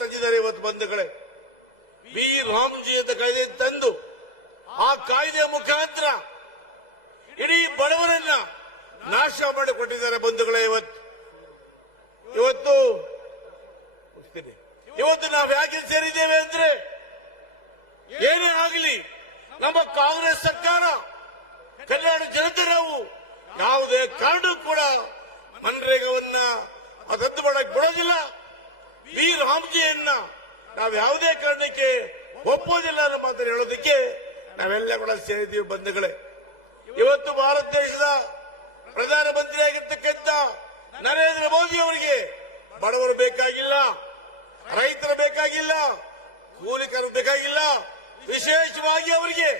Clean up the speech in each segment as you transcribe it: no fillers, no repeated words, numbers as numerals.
ತಂದಿದ್ದಾರೆ ಇವತ್ತು ಬಂಧುಗಳೇ. ವಿ ರಾಮ್ಜಿ ಅಂತ ಕಾಯ್ದೆ ತಂದು ಆ ಕಾಯ್ದೆಯ ಮುಖಾಂತರ ಇಡೀ ಬಡವರನ್ನ ನಾಶ ಮಾಡಿಕೊಟ್ಟಿದ್ದಾರೆ ಬಂಧುಗಳೇ. ಇವತ್ತು ನಾವು ಯಾಕೆ ಸೇರಿದ್ದೇವೆ ಅಂದ್ರೆ, ಏನೇ ಆಗಲಿ ನಮ್ಮ ಕಾಂಗ್ರೆಸ್ ಸರ್ಕಾರ, ಕಲ್ಯಾಣ ಜನತೆ ನಾವು ಯಾವುದೇ ಕಾರಣಕ್ಕೂ ಕೂಡ ಮನ್ರೇಗಾವನ್ನ ರದ್ದು ಮಾಡಕ್ಕೆ ಬಿಡೋದಿಲ್ಲ. ವಿ ರಾಮ್ಜಿಯನ್ನ ನಾವು ಯಾವುದೇ ಕಾರಣಕ್ಕೆ ಒಪ್ಪೋದಿಲ್ಲ ಅನ್ನೋ ಮಾತನ್ನು ಹೇಳೋದಕ್ಕೆ ನಾವೆಲ್ಲ ಕೂಡ ಸೇರಿದ್ದೀವಿ ಬಂಧುಗಳೇ. ಇವತ್ತು ಭಾರತ ದೇಶದ ಪ್ರಧಾನಮಂತ್ರಿ ಆಗಿರ್ತಕ್ಕಂಥ ನರೇಂದ್ರ ಮೋದಿ ಅವರಿಗೆ ಬಡವರು ಬೇಕಾಗಿಲ್ಲ, ರೈತರು ಬೇಕಾಗಿಲ್ಲ, ಕೂಲಿಕರು ಬೇಕಾಗಿಲ್ಲ. ವಿಶೇಷವಾಗಿ ಅವರಿಗೆ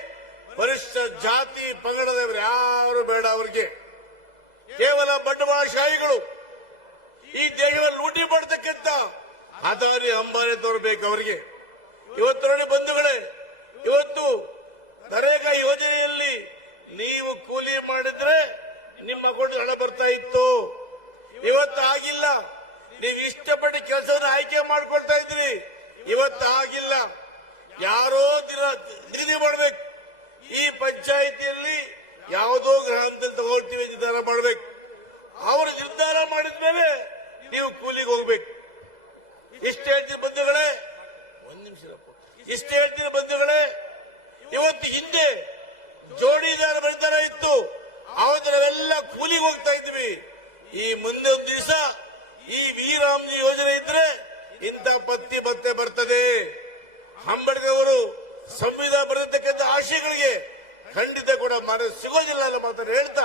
ವರಿಷ್ಠ ಜಾತಿ ಪಂಗಡದವರು ಯಾರು ಬೇಡ. ಅವರಿಗೆ ಕೇವಲ ಬಂಡವಾಳಶಾಹಿಗಳು ಈ ದೇಶವನ್ನು ಲೂಟಿ ಮಾಡತಕ್ಕಂಥ ಅದಾನಿ ಅಂಬಾನಿ ತೋರಬೇಕು ಅವರಿಗೆ. ಇವತ್ತು ನೋಡಿ ಬಂಧುಗಳೇ, ಇವತ್ತು ನರೇಗಾ ಯೋಜನೆಯಲ್ಲಿ ನೀವು ಕೂಲಿ ಮಾಡಿದ್ರೆ ನಿಮ್ಮ ಅಕೌಂಟ್ ಹಣ ಬರ್ತಾ ಇತ್ತು. ಇವತ್ತು ಆಗಿಲ್ಲ. ನೀವು ಇಷ್ಟಪಟ್ಟು ಕೆಲಸವನ್ನು ಆಯ್ಕೆ ಮಾಡ್ಕೊಳ್ತಾ ಇದ್ರಿ. ಇವತ್ತು ಆಗಿಲ್ಲ. ಯಾರೋ ನಿಗದಿ ಮಾಡಬೇಕು. ಈ ಪಂಚಾಯಿತಿಯಲ್ಲಿ ಯಾವುದೋ ಗ್ರಾಮದಲ್ಲಿ ತಗೊಳ್ತೀವಿ ನಿರ್ಧಾರ ಮಾಡಬೇಕು. ಅವರು ನಿರ್ಧಾರ ಮಾಡಿದ್ಮೇಲೆ ನೀವು ಕೂಲಿಗೆ ಹೋಗ್ಬೇಕು. ಇಷ್ಟು ಹೇಳ್ತೀನಿ ಬಂಧುಗಳೇ. ಒಂದು ನಿಮಿಷ ಇಷ್ಟು ಹೇಳ್ತೀನಿ ಬಂಧುಗಳೇ. ಇವತ್ತು ಹಿಂದೆ ಜೋಡಿದಾರ ಬಡಿದಾರ ಇತ್ತು, ಅವತ್ತು ನಾವೆಲ್ಲ ಕೂಲಿಗೆ ಹೋಗ್ತಾ ಇದ್ವಿ. ಈ ಮುಂದೆ ಒಂದು ದಿವಸ ಈ ವಿ ರಾಮ್ಜಿ ಯೋಜನೆ ಇದ್ರೆ ಇಂಥ ಪತ್ತಿ ಮತ್ತೆ ಬರ್ತದೆ. ಅಂಬೇಡ್ಕರ್ ಅವರು ಸಂವಿಧಾನ ಬರೆದಿರ್ತಕ್ಕಂಥ ಆಶಯಗಳಿಗೆ ಖಂಡಿತ ಕೂಡ ಮನೆ ಸಿಗೋದಿಲ್ಲ ಅನ್ನೋ ಮಾತನ್ನು ಹೇಳ್ತಾ